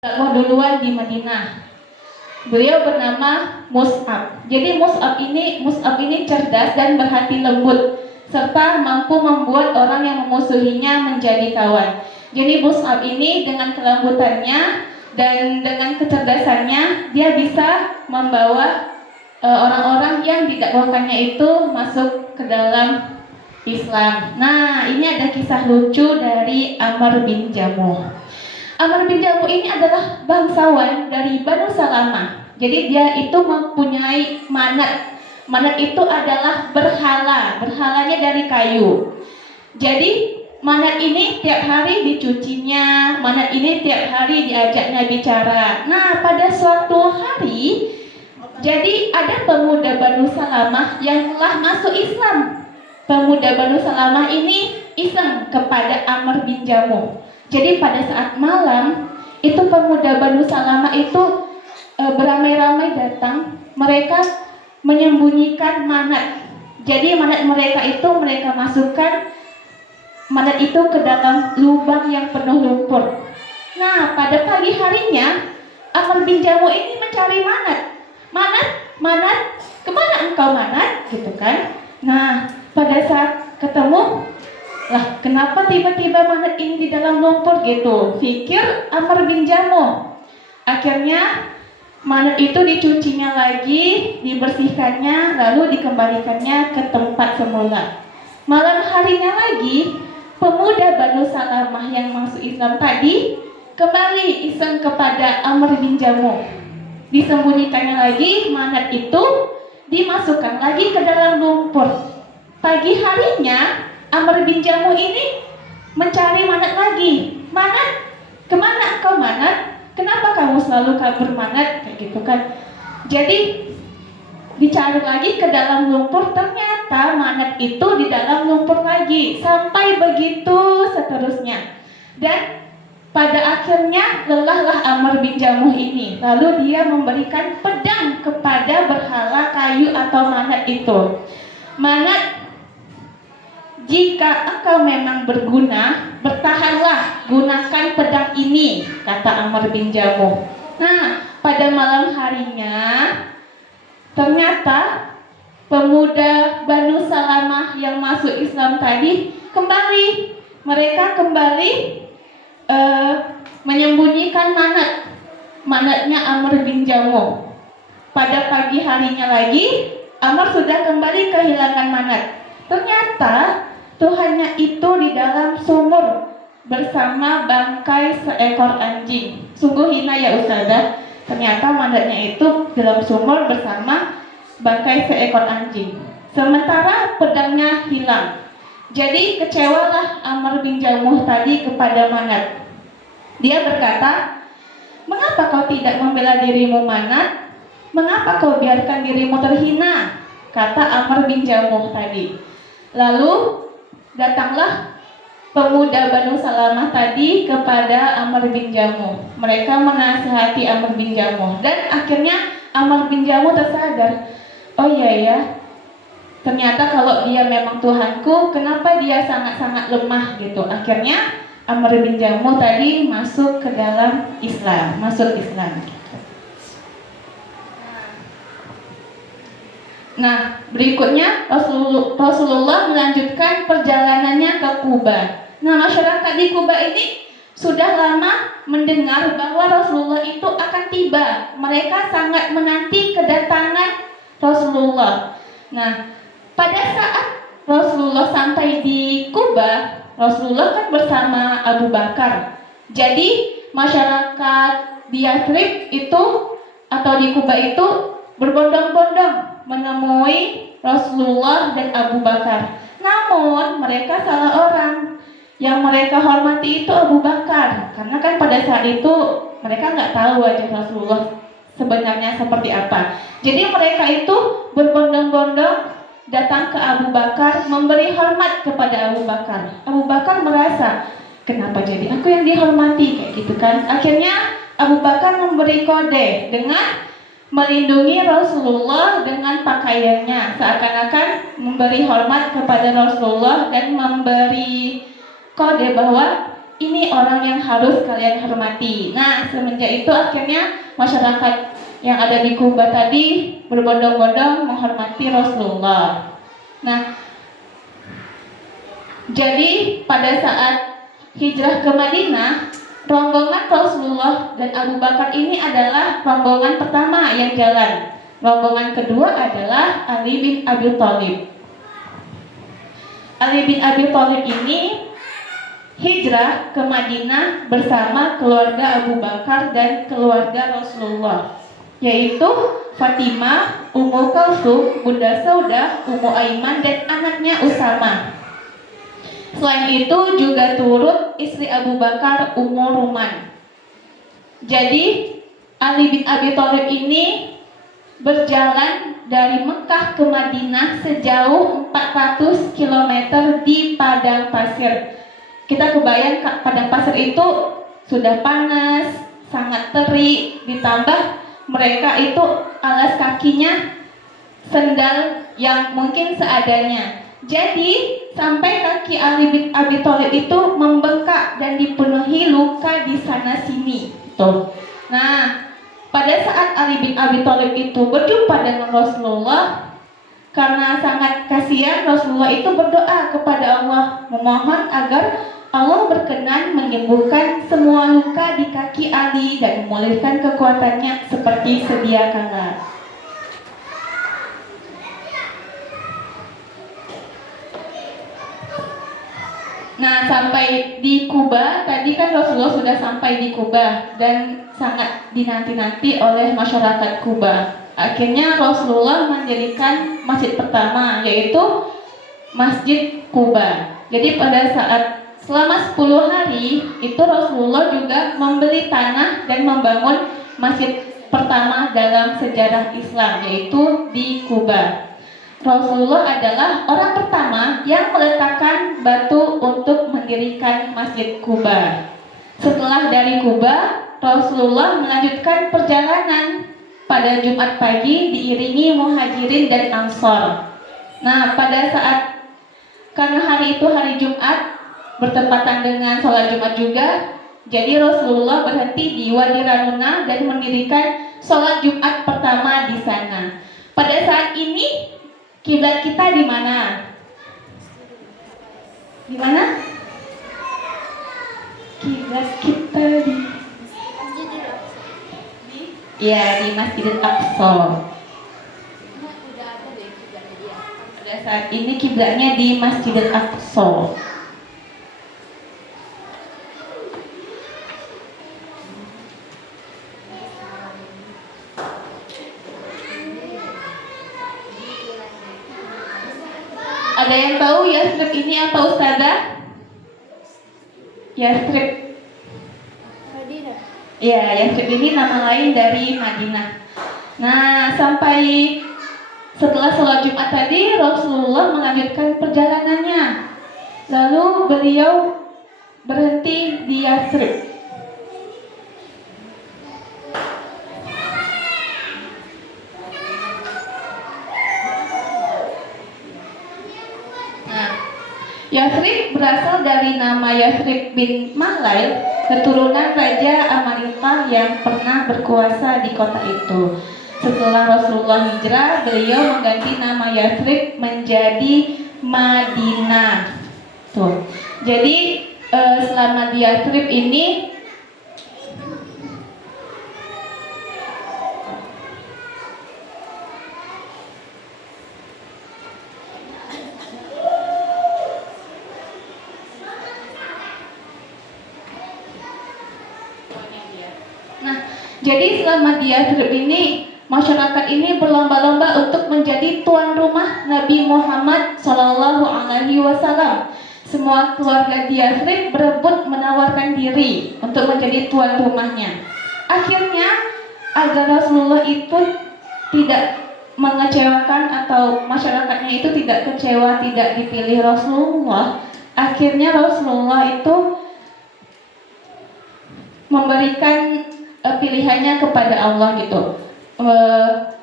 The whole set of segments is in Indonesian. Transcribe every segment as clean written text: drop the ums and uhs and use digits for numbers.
dakwah duluan di Madinah. Beliau bernama Mus'ab. Jadi Mus'ab ini cerdas dan berhati lembut serta mampu membuat orang yang memusuhinya menjadi kawan. Jadi Mus'ab ini dengan kelembutannya dan dengan kecerdasannya dia bisa membawa orang-orang yang didakwahkannya itu masuk ke dalam Islam. Nah, ini ada kisah lucu dari Amr bin Jamuh. Amr bin Jamuh ini adalah bangsawan dari Banu Salamah. Jadi dia itu mempunyai manat. Manat itu adalah berhala. Berhalanya dari kayu. Jadi manat ini tiap hari dicucinya. Manat ini tiap hari diajaknya bicara. Nah, pada suatu hari, jadi ada pemuda Banu Salamah yang telah masuk Islam. Pemuda Banu Salamah ini iseng kepada Amr bin Jamuh. Jadi pada saat malam itu pemuda Banu Salamah itu beramai-ramai datang. Mereka menyembunyikan manat. Jadi manat mereka itu mereka masukkan manat itu ke dalam lubang yang penuh lumpur. Nah, pada pagi harinya Amr bin Jamuh ini mencari manat. Manat, kemana engkau manat? Gitu kan? Nah, pada saat ketemu, lah kenapa tiba-tiba manat ini di dalam lumpur gitu? Pikir Amr bin Jamuh. Akhirnya manat itu dicucinya lagi, dibersihkannya, lalu dikembalikannya ke tempat semula. Malam harinya lagi, pemuda Banu Salamah yang masuk Islam tadi kembali iseng kepada Amr bin Jamuh. Disembunyikannya lagi, manat itu dimasukkan lagi ke dalam lumpur. Pagi harinya Amr bin Jamuh ini mencari manat lagi. Manat, kemana engkau manat? Kenapa kamu selalu kabur manat? Kayak gitu kan. Jadi dicari lagi ke dalam lumpur, ternyata manat itu di dalam lumpur lagi. Sampai begitu seterusnya. Dan pada akhirnya lelahlah Amr bin Jamuh ini. Lalu dia memberikan pedang kepada berhala kayu atau manat itu. Manat, jika engkau memang berguna, bertahanlah, gunakan pedang ini, kata Amr bin Jamuh. Nah, pada malam harinya, ternyata pemuda Banu Salamah yang masuk Islam tadi kembali. Mereka kembali menyembunyikan manatnya Amr bin Jamuh. Pada pagi harinya lagi, Amr sudah kembali kehilangan manat. Ternyata Tuhannya itu di dalam sumur bersama bangkai seekor anjing. Sungguh hina ya Ustazah. Ternyata mandatnya itu dalam sumur bersama bangkai seekor anjing. Sementara pedangnya hilang. Jadi kecewalah Amr bin Jamuh tadi kepada manat. Dia berkata, mengapa kau tidak membela dirimu manat? Mengapa kau biarkan dirimu terhina? Kata Amr bin Jamuh tadi. Lalu datanglah pemuda Banu Salamah tadi kepada Amr bin Jamuh. Mereka menasihati Amr bin Jamuh. Dan akhirnya Amr bin Jamuh tersadar, oh iya ya, ternyata kalau dia memang Tuhanku, kenapa dia sangat-sangat lemah gitu. Akhirnya Amr bin Jamuh tadi masuk ke dalam Islam, masuk Islam. Nah, berikutnya Rasulullah melanjutkan perjalanannya ke Kuba. Nah, masyarakat di Kuba ini sudah lama mendengar bahwa Rasulullah itu akan tiba. Mereka sangat menanti kedatangan Rasulullah. Nah, pada saat Rasulullah sampai di Kuba, Rasulullah kan bersama Abu Bakar. Jadi masyarakat di Yathrib itu atau di Kuba itu berbondong-bondong menemui Rasulullah dan Abu Bakar. Namun mereka salah orang. Yang mereka hormati itu Abu Bakar, karena kan pada saat itu mereka nggak tahu wajah Rasulullah sebenarnya seperti apa. Jadi mereka itu berbondong-bondong datang ke Abu Bakar, memberi hormat kepada Abu Bakar. Abu Bakar merasa, kenapa jadi aku yang dihormati kayak gitu kan? Akhirnya Abu Bakar memberi kode dengan melindungi Rasulullah dengan pakaiannya, seakan-akan memberi hormat kepada Rasulullah dan memberi kode bahwa ini orang yang harus kalian hormati. Nah, semenjak itu akhirnya masyarakat yang ada di Kuba tadi berbondong-bondong menghormati Rasulullah. Nah, jadi pada saat hijrah ke Madinah, rombongan Rasulullah dan Abu Bakar ini adalah rombongan pertama yang jalan. Rombongan kedua adalah Ali bin Abi Thalib. Ali bin Abi Thalib ini hijrah ke Madinah bersama keluarga Abu Bakar dan keluarga Rasulullah, yaitu Fatimah, Ummu Kalsum, Bunda Saudah, Ummu Aiman, dan anaknya Usama. Selain itu juga turut istri Abu Bakar, Ummu Ruman. Jadi Ali bin Abi Thalib ini berjalan dari Mekah ke Madinah sejauh 400 km di padang pasir. Kita kebayang padang pasir itu sudah panas, sangat terik, ditambah mereka itu alas kakinya sendal yang mungkin seadanya. Jadi sampai kaki Ali bin Abi Thalib itu membengkak dan dipenuhi luka di sana sini. Tuh. Nah, pada saat Ali bin Abi Thalib itu berjumpa dengan Rasulullah, karena sangat kasihan, Rasulullah itu berdoa kepada Allah, memohon agar Allah berkenan menyembuhkan semua luka di kaki Ali dan memulihkan kekuatannya seperti sedia kala. Nah, sampai di Kuba, tadi kan Rasulullah sudah sampai di Kuba dan sangat dinanti-nanti oleh masyarakat Kuba. Akhirnya Rasulullah mendirikan masjid pertama, yaitu Masjid Kuba. Jadi pada saat selama 10 hari itu Rasulullah juga membeli tanah dan membangun masjid pertama dalam sejarah Islam, yaitu di Kuba. Rasulullah adalah orang pertama yang meletakkan batu untuk mendirikan Masjid Kuba. Setelah dari Kuba, Rasulullah melanjutkan perjalanan pada Jumat pagi diiringi muhajirin dan ansor. Nah, pada saat karena hari itu hari Jumat bertepatan dengan sholat Jumat juga, jadi Rasulullah berhenti di Wadi Ranuna dan mendirikan sholat Jumat pertama di sana. Pada saat ini kiblat kita di mana? Di mana? Kiblat kita di ya, di Masjidil Aqsa. Pada saat ini kiblatnya di Masjidil Aqsa. Ada yang tahu Yathrib ini apa, Ustazah? Yathrib. Madinah. Ya, Yathrib ini nama lain dari Madinah. Nah, sampai setelah sholat Jumat tadi Rasulullah melanjutkan perjalanannya. Lalu beliau berhenti di Yathrib. Yathrib berasal dari nama Yathrib bin Mahlail, keturunan Raja Amalika yang pernah berkuasa di kota itu. Setelah Rasulullah hijrah, beliau mengganti nama Yathrib menjadi Madinah. Tuh. Jadi selama di Yathrib ini jadi selama di Yathrib ini, masyarakat ini berlomba-lomba untuk menjadi tuan rumah Nabi Muhammad SAW. Semua keluarga di Yathrib berebut menawarkan diri untuk menjadi tuan rumahnya. Akhirnya, agar Rasulullah itu tidak mengecewakan atau masyarakatnya itu tidak kecewa, tidak dipilih Rasulullah, akhirnya Rasulullah itu memberikan pilihannya kepada Allah gitu.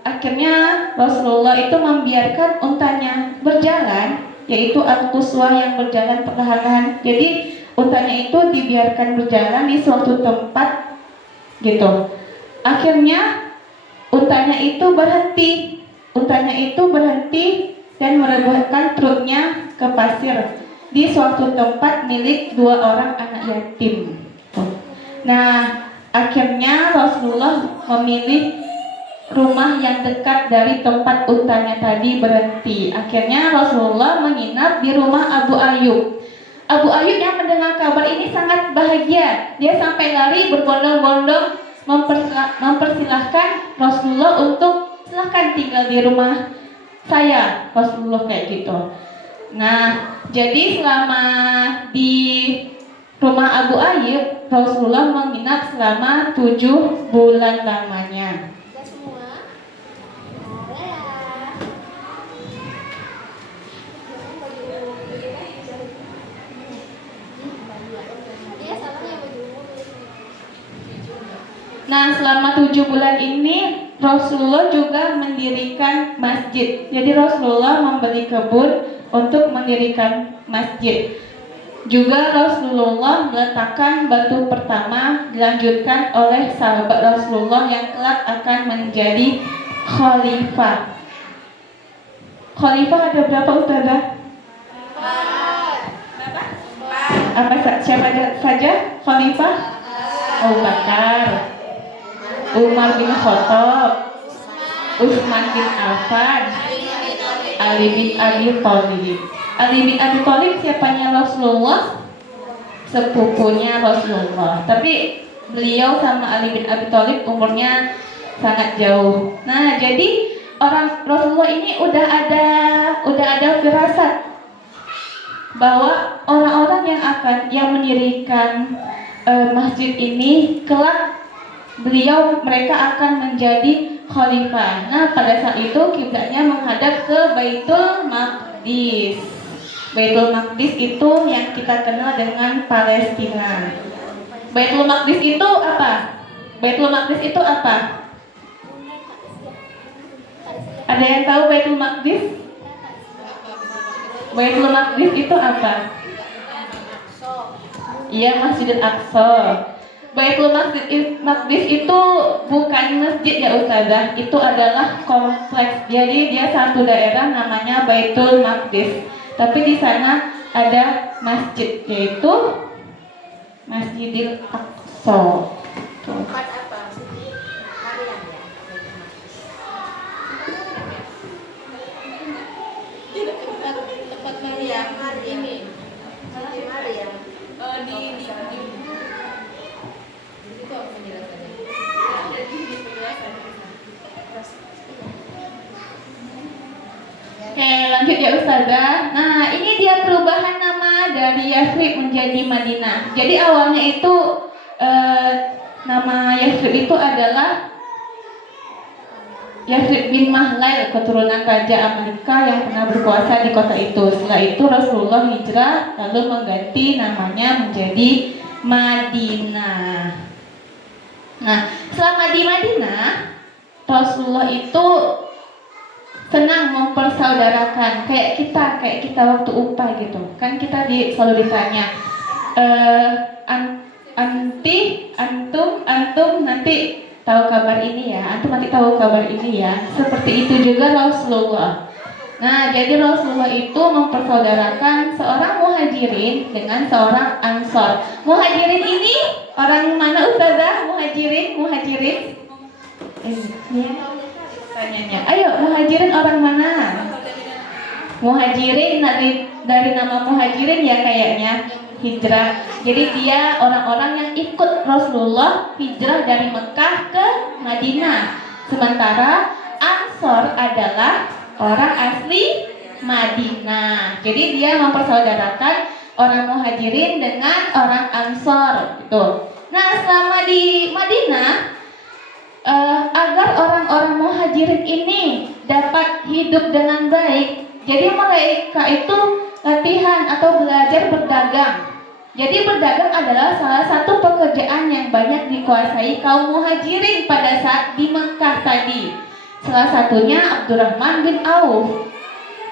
Akhirnya Rasulullah itu membiarkan untanya berjalan, yaitu Al-Quswa yang berjalan perlahan-lahan. Jadi untanya itu dibiarkan berjalan di suatu tempat gitu. Akhirnya untanya itu berhenti dan merebahkan perutnya ke pasir di suatu tempat milik 2 orang anak yatim. Nah, akhirnya Rasulullah memilih rumah yang dekat dari tempat untanya tadi berhenti. Akhirnya Rasulullah menginap di rumah Abu Ayyub. Abu Ayyub yang mendengar kabar ini sangat bahagia. Dia sampai lari berbondong-bondong mempersilahkan Rasulullah untuk silahkan tinggal di rumah saya, Rasulullah kayak gitu. Nah, jadi selama di rumah Abu Ayyub, Rasulullah menginap selama 7 bulan lamanya. Nah, selama 7 bulan ini Rasulullah juga mendirikan masjid. Jadi Rasulullah membeli kebun untuk mendirikan masjid. Juga Rasulullah meletakkan batu pertama dilanjutkan oleh sahabat Rasulullah yang kelak akan menjadi khalifah. Khalifah ada berapa, Ustazah? 4. Siapa saja khalifah? Abu Bakar, Umar bin Khattab, Utsman bin Affan, Ali bin Abi Thalib. Ali bin Abi Thalib siapanya Rasulullah? Sepupunya Rasulullah. Tapi beliau sama Ali bin Abi Thalib umurnya sangat jauh. Nah, jadi orang Rasulullah ini udah ada firasat bahwa orang-orang yang mendirikan masjid ini kelak mereka akan menjadi khalifah. Nah, pada saat itu kiblatnya menghadap ke Baitul Maqdis. Baitul Maqdis itu yang kita kenal dengan Palestina. Baitul Maqdis itu apa? Baitul Maqdis itu apa? Ada yang tahu Baitul Maqdis? Baitul Maqdis itu apa? Iya, Masjidil Aqsa. Baitul Maqdis itu bukan masjid ya Ustazah, itu adalah kompleks. Jadi dia satu daerah namanya Baitul Maqdis. Tapi di sana ada masjid, yaitu Masjidil Aqsa. Tempat apa? Maryam ya. Tempat Maryam ini. Maryam. Oke, lanjut ya Ustazah. Nah, ini dia perubahan nama dari Yathrib menjadi Madinah. Jadi awalnya itu nama Yathrib itu adalah Yathrib bin Mahlail, keturunan Raja Amerika yang pernah berkuasa di kota itu. Setelah itu Rasulullah hijrah lalu mengganti namanya menjadi Madinah. Nah, selama di Madinah Rasulullah itu senang mempersaudarakan kayak kita waktu upah gitu kan, kita selalu ditanya antum nanti tahu kabar ini ya, antum nanti tahu kabar ini ya. Seperti itu juga Rasulullah. Nah, jadi Rasulullah itu mempersaudarakan seorang muhajirin dengan seorang ansor. Muhajirin ini orang mana Ustazah? Muhajirin ya. Tanyanya. Ayo, muhajirin orang mana? Muhajirin dari nama muhajirin ya kayaknya hijrah. Jadi dia orang-orang yang ikut Rasulullah hijrah dari Mekah ke Madinah. Sementara Ansor adalah orang asli Madinah. Jadi dia mempersaudarakan orang muhajirin dengan orang Ansor gitu. Nah, selama di Madinah agar orang-orang muhajirin ini dapat hidup dengan baik, jadi mereka itu latihan atau belajar berdagang. Jadi berdagang adalah salah satu pekerjaan yang banyak dikuasai kaum muhajirin pada saat di Mekah tadi. Salah satunya Abdurrahman bin Auf.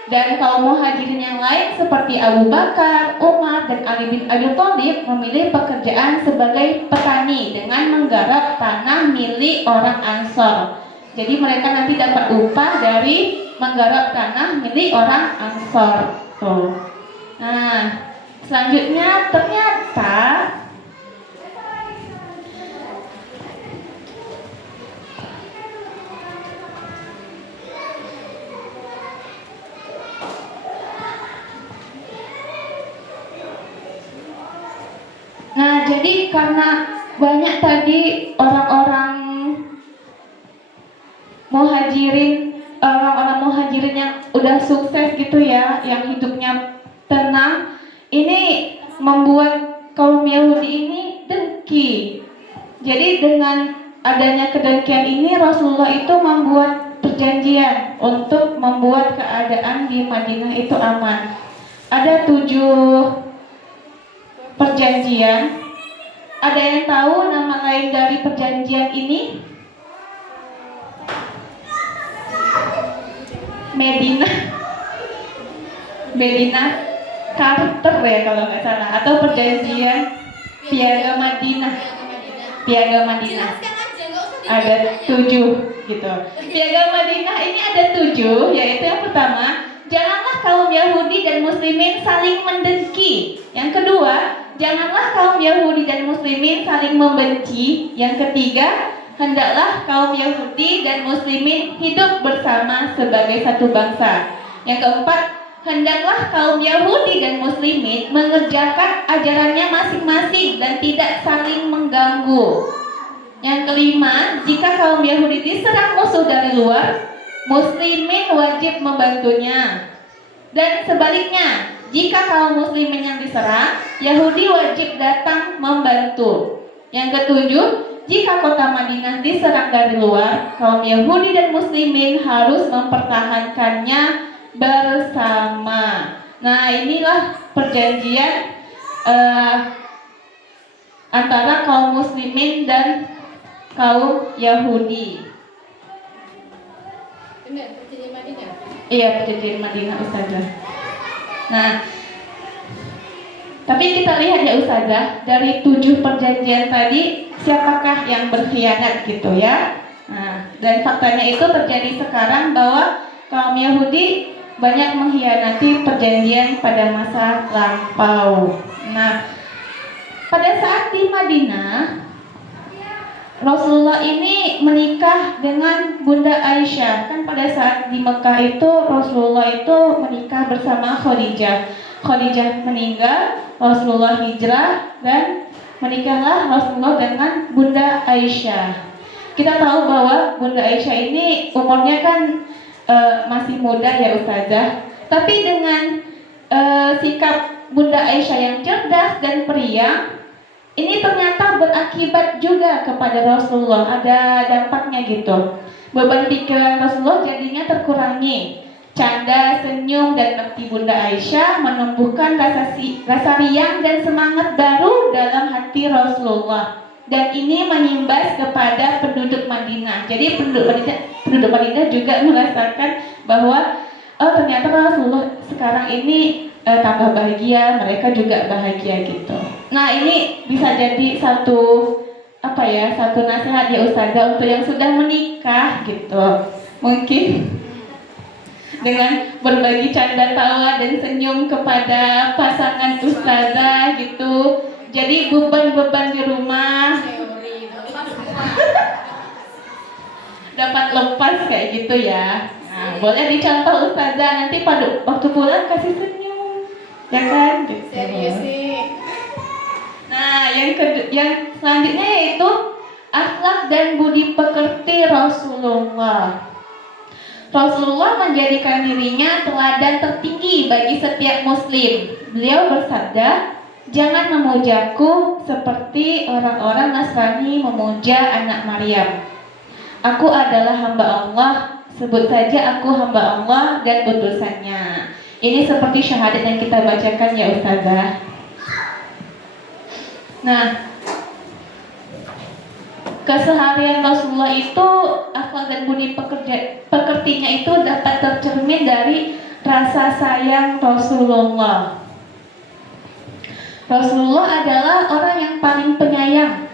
Dan kaum muhajirin yang lain seperti Abu Bakar, Umar, dan Ali bin Abi Thalib memilih pekerjaan sebagai petani dengan menggarap tanah milik orang Ansor. Jadi mereka nanti dapat upah dari menggarap tanah milik orang Ansor. Tuh. Nah, selanjutnya ternyata jadi karena banyak tadi orang-orang muhajirin yang udah sukses gitu ya, yang hidupnya tenang, ini membuat kaum Yahudi ini dengki. Jadi dengan adanya kedengkian ini, Rasulullah itu membuat perjanjian untuk membuat keadaan di Madinah itu aman. Ada 7 perjanjian. Ada yang tahu nama lain dari perjanjian ini? Medina Carter ya kalau nggak salah, atau perjanjian Piagam Madinah. Ada 7 gitu. Piagam Madinah ini ada 7, yaitu yang pertama, janganlah kaum Yahudi dan Muslimin saling mendengki. Yang kedua, janganlah kaum Yahudi dan Muslimin saling membenci. Yang ketiga, hendaklah kaum Yahudi dan Muslimin hidup bersama sebagai satu bangsa. Yang keempat, hendaklah kaum Yahudi dan Muslimin mengerjakan ajarannya masing-masing dan tidak saling mengganggu. Yang kelima, jika kaum Yahudi diserang musuh dari luar, Muslimin wajib membantunya. Dan sebaliknya, jika kaum Muslimin yang diserang, Yahudi wajib datang membantu. Yang ketujuh, jika kota Madinah diserang dari luar, kaum Yahudi dan Muslimin harus mempertahankannya bersama. Nah, inilah perjanjian antara kaum Muslimin dan kaum Yahudi. Benar, perjanjian Madinah. Iya, perjanjian Madinah, Ustazah. Nah, tapi kita lihat ya Ustazah, dari 7 perjanjian tadi, siapakah yang berkhianat gitu ya? Nah, dan faktanya itu terjadi sekarang bahwa kaum Yahudi banyak mengkhianati perjanjian pada masa lampau. Nah, pada saat di Madinah, Rasulullah ini menikah dengan Bunda Aisyah. Kan pada saat di Mekah itu Rasulullah itu menikah bersama Khadijah. Khadijah meninggal, Rasulullah hijrah, dan menikahlah Rasulullah dengan Bunda Aisyah. Kita tahu bahwa Bunda Aisyah ini umurnya kan masih muda ya Ustazah. Tapi dengan sikap Bunda Aisyah yang cerdas dan periang, ini ternyata berakibat juga kepada Rasulullah, ada dampaknya gitu. Beban pikiran Rasulullah jadinya terkurangi. Canda, senyum, dan bakti Bunda Aisyah menumbuhkan rasa riang dan semangat baru dalam hati Rasulullah. Dan ini menyimbas kepada penduduk Madinah. Jadi penduduk Madinah juga merasakan bahwa ternyata Rasulullah sekarang ini tambah bahagia, mereka juga bahagia gitu. Nah, ini bisa jadi satu nasihat ya Ustazah untuk yang sudah menikah gitu. Mungkin dengan berbagi canda tawa dan senyum kepada pasangan Ustazah gitu. Jadi beban-beban di rumah dapat lepas kayak gitu ya. Nah, boleh dicontoh Ustazah, nanti pada waktu pulang kasih senyum, ya kan? Gitu. Serius sih. Nah, yang selanjutnya yaitu akhlak dan budi pekerti Rasulullah. Rasulullah menjadikan dirinya teladan tertinggi bagi setiap muslim. Beliau bersabda, jangan memujaku seperti orang-orang Nasrani memuja anak Maryam. Aku adalah hamba Allah, sebut saja aku hamba Allah dan utusannya. Ini seperti syahadat yang kita bacakan ya Ustazah. Nah, keseharian Rasulullah itu akhlak dan budi pekertinya itu dapat tercermin dari rasa sayang Rasulullah. Rasulullah adalah orang yang paling penyayang.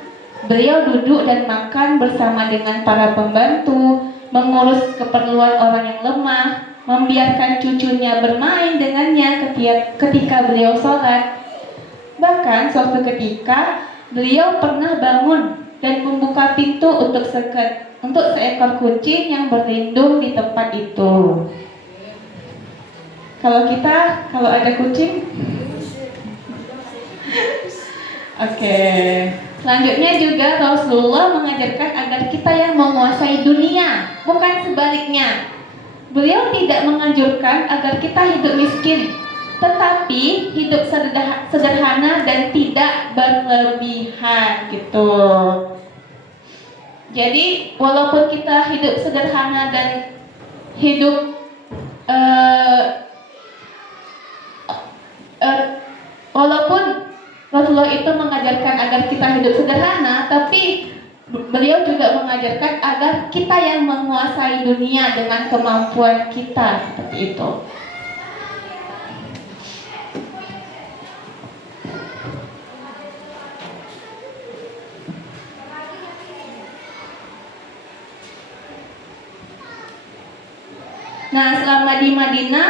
Beliau duduk dan makan bersama dengan para pembantu, mengurus keperluan orang yang lemah, membiarkan cucunya bermain dengannya ketika beliau sholat. Bahkan suatu ketika beliau pernah bangun dan membuka pintu untuk seekor kucing yang berlindung di tempat itu. Kalau ada kucing, oke. Selanjutnya juga Rasulullah mengajarkan agar kita yang menguasai dunia, bukan sebaliknya. Beliau tidak menganjurkan agar kita hidup miskin, tetapi hidup sederhana dan tidak berlebihan gitu. Jadi walaupun kita hidup sederhana dan hidup walaupun Rasulullah itu mengajarkan agar kita hidup sederhana, tapi beliau juga mengajarkan agar kita yang menguasai dunia dengan kemampuan kita, seperti itu. Nah, selama di Madinah,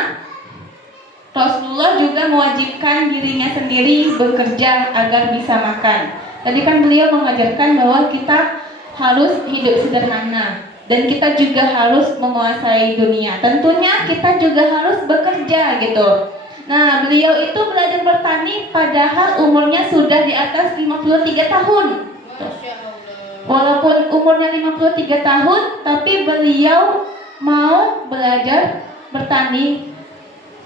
Rasulullah juga mewajibkan dirinya sendiri bekerja agar bisa makan. Tadi kan beliau mengajarkan bahwa kita harus hidup sederhana dan kita juga harus menguasai dunia. Tentunya kita juga harus bekerja gitu. Nah, beliau itu belajar bertani padahal umurnya sudah di atas 53 tahun. Masya Allah. Walaupun umurnya 53 tahun, tapi beliau mau belajar bertani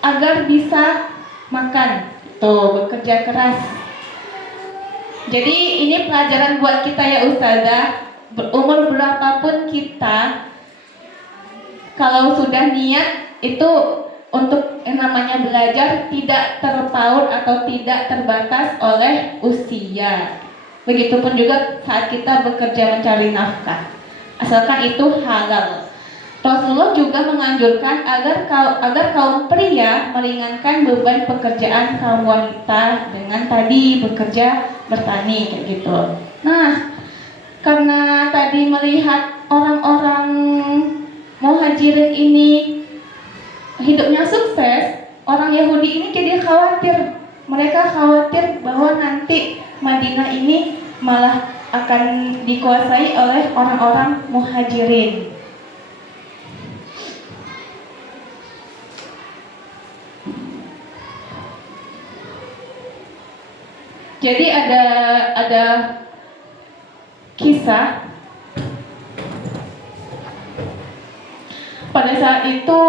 agar bisa makan, bekerja keras. Jadi ini pelajaran buat kita ya Ustazah. Umur berapapun kita, kalau sudah niat itu untuk yang namanya belajar tidak terpaut atau tidak terbatas oleh usia. Begitupun juga saat kita bekerja mencari nafkah, asalkan itu halal. Rasulullah juga menganjurkan agar kaum pria meringankan beban pekerjaan kaum wanita dengan tadi bekerja bertani kayak gitu. Nah, karena tadi melihat orang-orang muhajirin ini hidupnya sukses, orang Yahudi ini jadi khawatir. Mereka khawatir bahwa nanti Madinah ini malah akan dikuasai oleh orang-orang muhajirin. Jadi ada kisah pada saat itu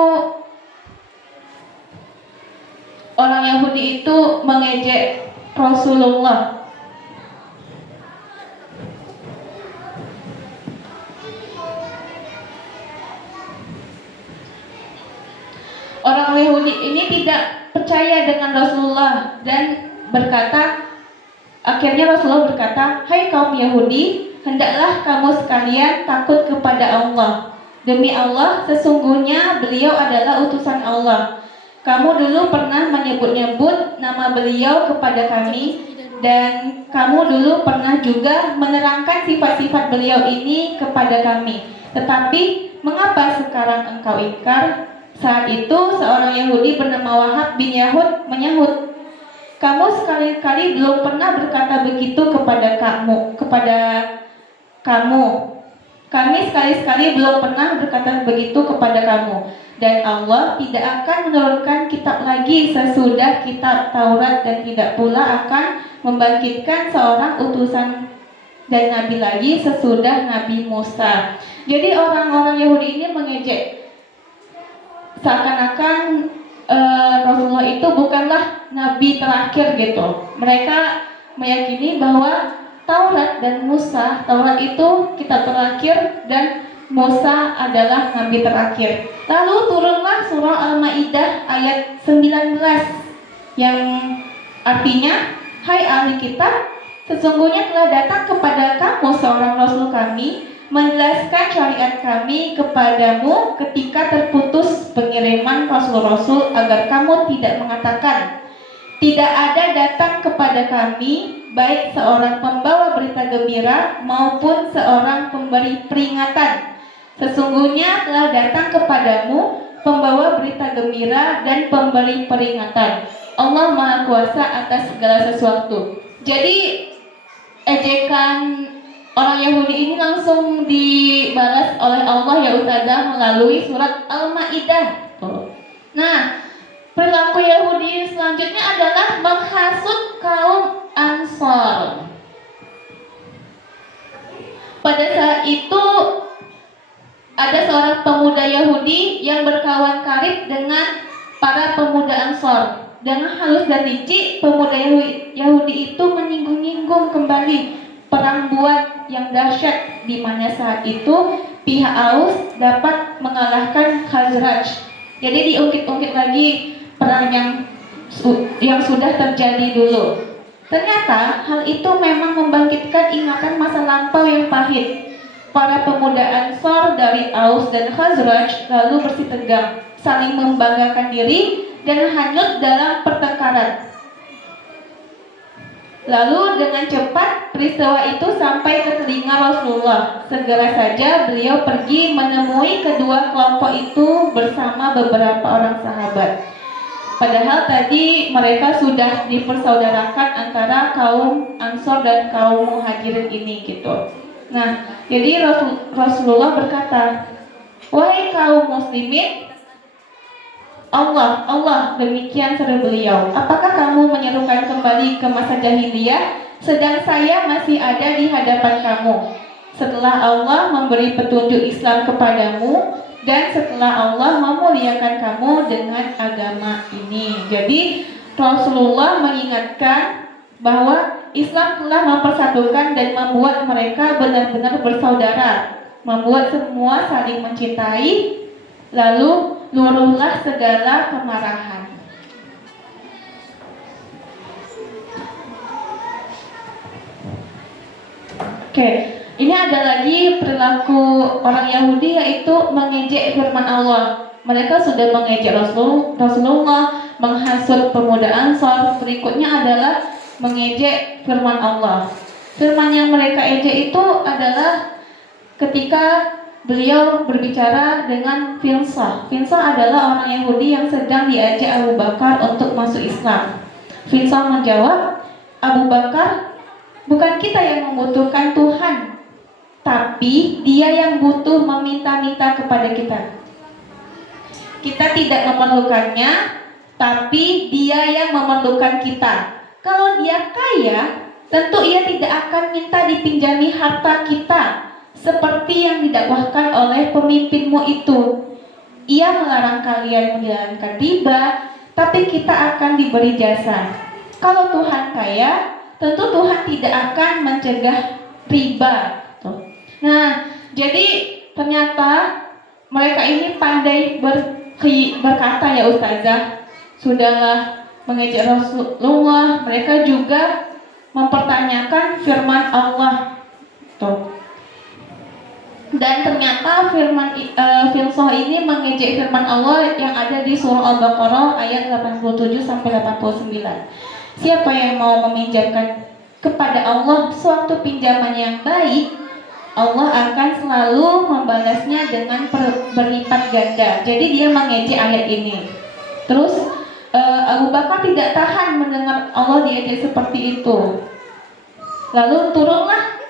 orang Yahudi itu mengejek Rasulullah. Orang Yahudi ini tidak percaya dengan Rasulullah dan akhirnya Rasulullah berkata, "Hai kaum Yahudi, hendaklah kamu sekalian takut kepada Allah. Demi Allah, sesungguhnya beliau adalah utusan Allah. Kamu dulu pernah menyebut-nyebut nama beliau kepada kami, dan kamu dulu pernah juga menerangkan sifat-sifat beliau ini kepada kami. Tetapi, mengapa sekarang engkau ingkar?" Saat itu, seorang Yahudi bernama Wahab bin Yahud menyahut, "Kamu sekali-kali belum pernah berkata begitu kepada kamu. Kami sekali-sekali belum pernah berkata begitu kepada kamu. Dan Allah tidak akan menurunkan kitab lagi sesudah kitab Taurat dan tidak pula akan membangkitkan seorang utusan dan nabi lagi sesudah Nabi Musa." Jadi orang-orang Yahudi ini mengejek, seakan-akan Rasulullah itu bukanlah nabi terakhir gitu. Mereka meyakini bahwa Taurat itu kitab terakhir dan Musa adalah nabi terakhir. Lalu turunlah surah Al-Maidah ayat 19 yang artinya, "Hai ahli kitab, sesungguhnya telah datang kepada kamu seorang rasul kami menjelaskan syariat kami kepadamu ketika terputus pengiriman rasul-rasul agar kamu tidak mengatakan, tidak ada datang kepada kami baik seorang pembawa berita gembira maupun seorang pemberi peringatan. Sesungguhnya telah datang kepadamu pembawa berita gembira dan pemberi peringatan. Allah Maha Kuasa atas segala sesuatu. Jadi ejekan orang Yahudi ini langsung dibalas oleh Allah ya Ustazah melalui surat Al-Maidah. Nah, perilaku Yahudi selanjutnya adalah menghasut kaum Ansor. Pada saat itu ada seorang pemuda Yahudi yang berkawan karib dengan para pemuda Ansor. Dengan halus dan licik, pemuda Yahudi itu menyinggung-nyinggung kembali perang Buat yang dahsyat, di mana saat itu pihak Aus dapat mengalahkan Khazraj. Jadi diungkit-ungkit lagi perang yang sudah terjadi dulu. Ternyata hal itu memang membangkitkan ingatan masa lampau yang pahit. Para pemuda Ansor dari Aus dan Khazraj lalu bersih tegang, saling membanggakan diri dan hanyut dalam pertengkaran. Lalu dengan cepat peristiwa itu sampai ke telinga Rasulullah. Segera saja beliau pergi menemui kedua kelompok itu bersama beberapa orang sahabat. Padahal tadi mereka sudah dipersaudarakan antara kaum Ansor dan kaum Muhajirin ini gitu. Nah, jadi Rasulullah berkata, "Wahai kaum muslimin, Allah, demikian seru beliau. Apakah kamu menyerukan kembali ke masa jahiliyah, sedang saya masih ada di hadapan kamu? Setelah Allah memberi petunjuk Islam kepadamu dan setelah Allah memuliakan kamu dengan agama ini." Jadi Rasulullah mengingatkan bahwa Islam telah mempersatukan dan membuat mereka benar-benar bersaudara, membuat semua saling mencintai, lalu luruhlah segala kemarahan. Oke, ini ada lagi perilaku orang Yahudi, yaitu mengejek firman Allah. Mereka sudah mengejek Rasulullah, menghasut pemuda Ansor. Berikutnya adalah mengejek firman Allah. Firman yang mereka ejek itu adalah ketika beliau berbicara dengan Finsah. Finsah adalah orang Yahudi yang sedang diajak Abu Bakar untuk masuk Islam. Finsah menjawab, "Abu Bakar, bukan kita yang membutuhkan Tuhan, tapi Dia yang butuh meminta-minta kepada kita. Kita tidak memerlukannya, tapi Dia yang memerlukan kita. Kalau Dia kaya, tentu Ia tidak akan minta dipinjami harta kita, seperti yang didakwahkan oleh pemimpinmu itu. Ia melarang kalian menjalankan riba, tapi kita akan diberi jasa. Kalau Tuhan kaya, tentu Tuhan tidak akan mencegah riba." Nah, jadi ternyata mereka ini pandai berkata ya Ustazah. Sudahlah mengejek Rasulullah, mereka juga mempertanyakan firman Allah. Dan ternyata Finsah ini mengejek firman Allah yang ada di surah Al-Baqarah ayat 87 sampai 89. Siapa yang mau meminjamkan kepada Allah suatu pinjaman yang baik, Allah akan selalu membalasnya dengan berlipat ganda. Jadi dia mengejek ayat ini. Terus Abu Bakar tidak tahan mendengar Allah diejek seperti itu. Lalu turunlah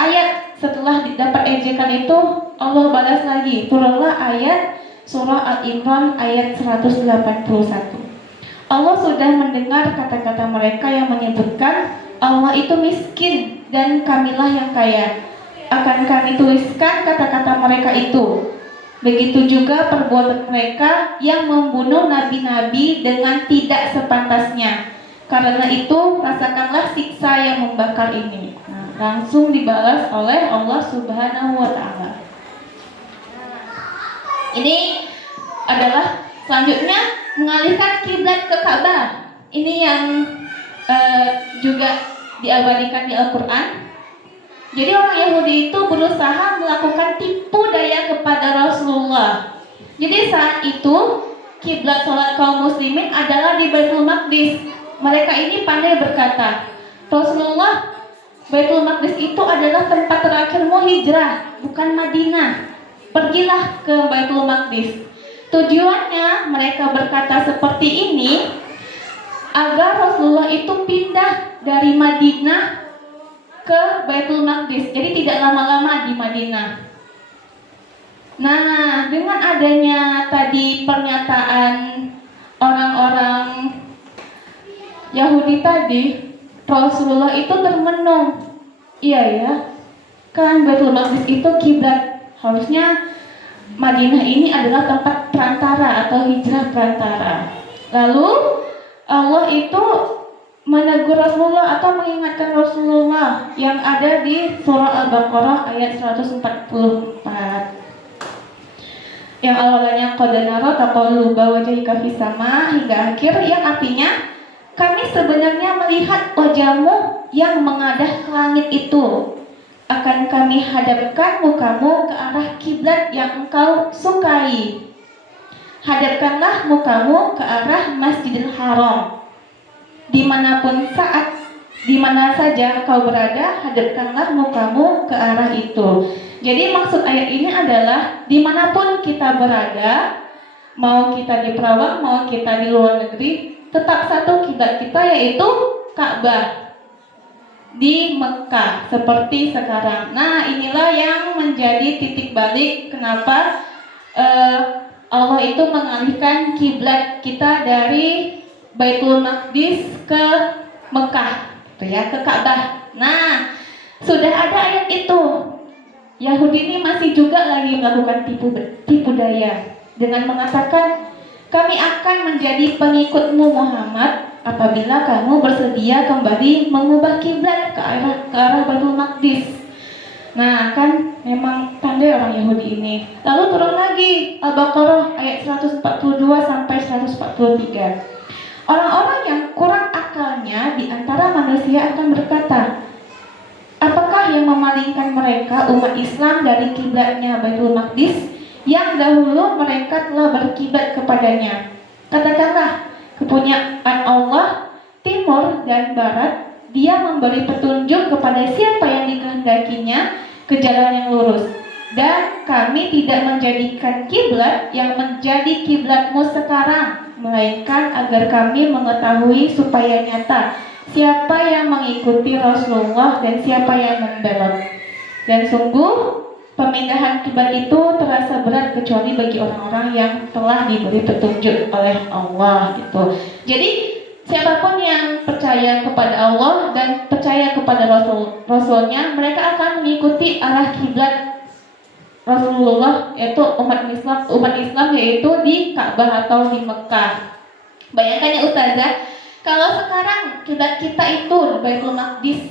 ayat. Setelah dapat ejekan itu, Allah balas lagi. Turunlah ayat surah Al-Imran ayat 181. Allah sudah mendengar kata-kata mereka yang menyebutkan Allah itu miskin dan kamilah yang kaya. Akan kami tuliskan kata-kata mereka itu. Begitu juga perbuatan mereka yang membunuh nabi-nabi dengan tidak sepantasnya. Karena itu rasakanlah siksa yang membakar ini. Langsung dibalas oleh Allah Subhanahu wa Ta'ala. Ini adalah selanjutnya mengalihkan kiblat ke Ka'bah. Ini yang juga diabadikan di Al-Quran. Jadi orang Yahudi itu berusaha melakukan tipu daya kepada Rasulullah. Jadi Jadi saat itu kiblat sholat kaum muslimin adalah di Baitul Maqdis. Mereka ini pandai berkata, Rasulullah, Baitul Maqdis itu adalah tempat terakhirmu hijrah, bukan Madinah. Pergilah ke Baitul Maqdis. Tujuannya mereka berkata seperti ini agar Rasulullah itu pindah dari Madinah ke Baitul Maqdis. Jadi tidak lama-lama di Madinah. Nah, dengan adanya tadi pernyataan orang-orang Yahudi tadi, Rasulullah itu termenung. Iya ya, kan Baitul Maqdis itu kiblat. Harusnya Madinah ini adalah tempat perantara atau hijrah perantara. Lalu Allah itu menegur Rasulullah atau mengingatkan Rasulullah yang ada di surah Al-Baqarah ayat 144. Yang awalnya qad nara taqalluba wajhika fis sama hingga akhir, yang artinya kami sebenarnya melihat wajahmu yang mengadah ke langit itu. Akan kami hadapkan mukamu ke arah kiblat yang engkau sukai. Hadapkanlah mukamu ke arah Masjidil Haram. Dimanapun saat, dimana saja kau berada, hadapkanlah mukamu ke arah itu. Jadi maksud ayat ini adalah dimanapun kita berada, mau kita di Perawang, mau kita di luar negeri, tetap satu kiblat kita yaitu Ka'bah di Mekah seperti sekarang. Nah, inilah yang menjadi titik balik kenapa Allah itu mengalihkan kiblat kita dari Baitul Maqdis ke Mekah, gitu ya, ke Ka'bah. Nah, sudah ada ayat itu. Yahudi ini masih juga lagi melakukan tipu daya dengan mengatakan, kami akan menjadi pengikutmu Muhammad apabila kamu bersedia kembali mengubah kiblat ke arah Baitul Maqdis. Nah, kan memang pandai orang Yahudi ini. Lalu turun lagi Al-Baqarah ayat 142 sampai 143. Orang-orang yang kurang akalnya di antara manusia akan berkata, apakah yang memalingkan mereka umat Islam dari kiblatnya Baitul Maqdis yang dahulu mereka telah berkiblat kepadanya? Katakanlah, kepunyaan Allah timur dan barat, Dia memberi petunjuk kepada siapa yang dikehendakinya ke jalan yang lurus. Dan kami tidak menjadikan kiblat yang menjadi kiblatmu sekarang, melainkan agar kami mengetahui supaya nyata siapa yang mengikuti Rasulullah dan siapa yang membelot. Dan sungguh pemindahan kiblat itu terasa berat kecuali bagi orang-orang yang telah diberi petunjuk oleh Allah gitu. Jadi siapapun yang percaya kepada Allah dan percaya kepada Rasulnya, mereka akan mengikuti arah kiblat Rasulullah, yaitu umat Islam yaitu di Ka'bah atau di Mekah. Bayangkan ya Ustazah, kalau sekarang kiblat kita itu Baitul Maqdis,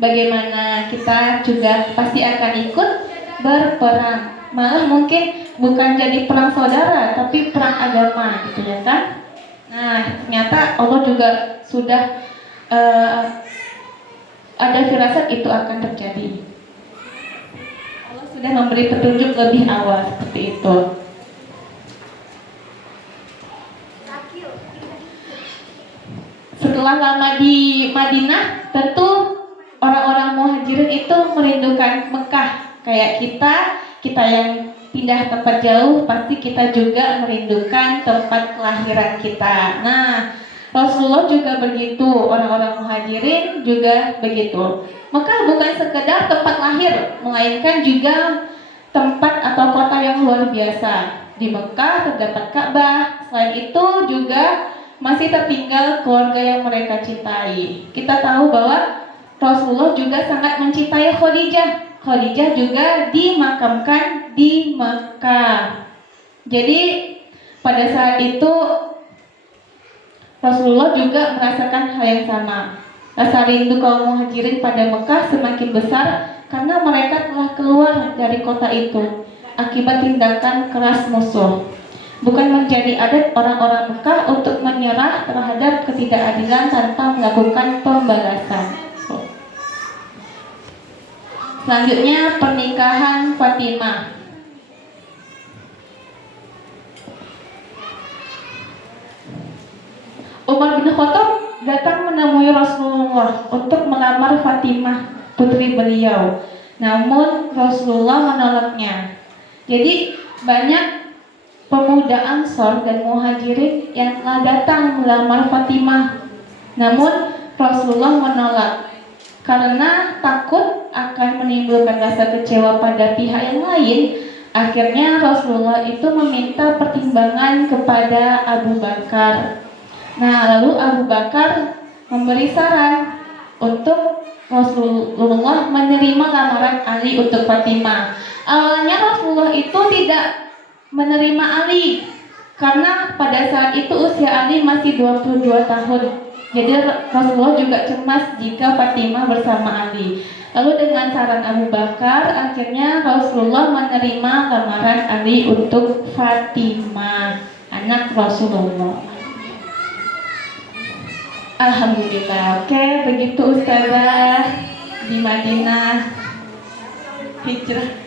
bagaimana kita juga pasti akan ikut berperang. Malah mungkin bukan jadi perang saudara, tapi perang agama gitu ya kan. Nah, ternyata Allah juga sudah ada firasat itu akan terjadi. Allah sudah memberi petunjuk lebih awal seperti itu. Setelah lama di Madinah, tentu orang-orang muhajirin itu merindukan Mekah. Kayak kita yang pindah tempat jauh, pasti kita juga merindukan tempat kelahiran kita. Nah, Rasulullah juga begitu, orang-orang muhajirin juga begitu. Mekah bukan sekedar tempat lahir, melainkan juga tempat atau kota yang luar biasa. Di Mekah terdapat Ka'bah. Selain itu juga masih tertinggal keluarga yang mereka cintai. Kita tahu bahwa Rasulullah juga sangat mencintai Khadijah. Khadijah juga dimakamkan di Mekah. Jadi pada saat itu Rasulullah juga merasakan hal yang sama. Rasa rindu kaum muhajirin pada Mekah semakin besar karena mereka telah keluar dari kota itu akibat tindakan keras musuh. Bukan menjadi adat orang-orang Mekah untuk menyerah terhadap ketidakadilan tanpa melakukan pembalasan. Selanjutnya pernikahan Fatimah. bin Khattab datang menemui Rasulullah untuk melamar Fatimah, putri beliau. Namun Rasulullah menolaknya. Jadi banyak pemuda Ansor dan Muhajirin yang telah datang melamar Fatimah. Namun Rasulullah menolak karena takut akan menimbulkan rasa kecewa pada pihak yang lain. Akhirnya Rasulullah itu meminta pertimbangan kepada Abu Bakar. Nah, lalu Abu Bakar memberi saran untuk Rasulullah menerima lamaran Ali untuk Fatimah. Awalnya Rasulullah itu tidak menerima Ali karena pada saat itu usia Ali masih 22 tahun. Jadi Rasulullah juga cemas jika Fatimah bersama Ali. Lalu dengan saran Abu Bakar, akhirnya Rasulullah menerima lamaran Ali untuk Fatimah, anak Rasulullah. Alhamdulillah. Oke, begitu Ustazah di Madinah hijrah.